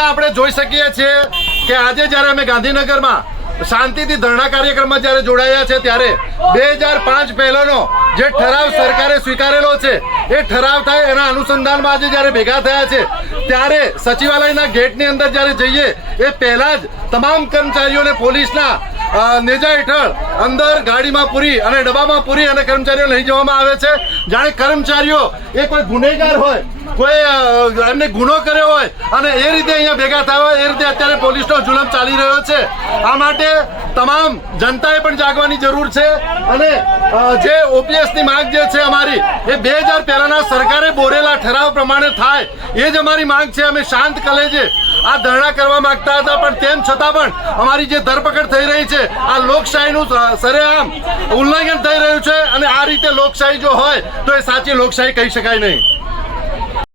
છતાં આપણે જોઈ શકીએ છીએ કે આજે જ્યારે અમે ગાંધીનગરમાં શાંતિથી ધરણા કાર્યક્રમમાં જ્યારે જોડાયા છે, ત્યારે બે હજાર પાંચ પહેલાનો જે ઠરાવ સરકારે સ્વીકારેલો છે, એ ઠરાવ થાય એના અનુસંધાનમાં આજે જ્યારે ભેગા થયા છે, ત્યારે સચિવાલયના ગેટની અંદર જ્યારે જઈએ, એ પહેલાં જ તમામ કર્મચારીઓને પોલીસના નેજા હેઠળ અંદર ગાડીમાં પૂરી અને ડબ્બામાં પૂરી અને કર્મચારીઓ લઈ જવામાં આવે છે. જાણે કર્મચારીઓ એ કોઈ ગુનેગાર હોય, કોઈ એમને ગુનો કર્યો હોય અને એ રીતે અહીંયા ભેગા થયા હોય, એ રીતે અત્યારે પોલીસનો જુલમ ચાલી રહ્યો છે. આ માટે તમામ જનતાએ પણ જાગવાની જરૂર છે અને જે ઓપીએસની માંગ જે છે અમારી, એ બે હજાર પહેલાંના સરકારે બોરેલા ઠરાવ પ્રમાણે થાય, એ જ અમારી માંગ છે. અમે શાંત કલેજે આ ધરણા કરવા માંગતા હતા, પણ તેમ છતાં પણ અમારી જે ધરપકડ થઈ રહી છે, આ લોકશાહીનું સરેઆમ ઉલ્લંઘન થઈ રહ્યું છે, અને આ રીતે લોકશાહી જો હોય, તો એ સાચી લોકશાહી કહી શકાય નહીં.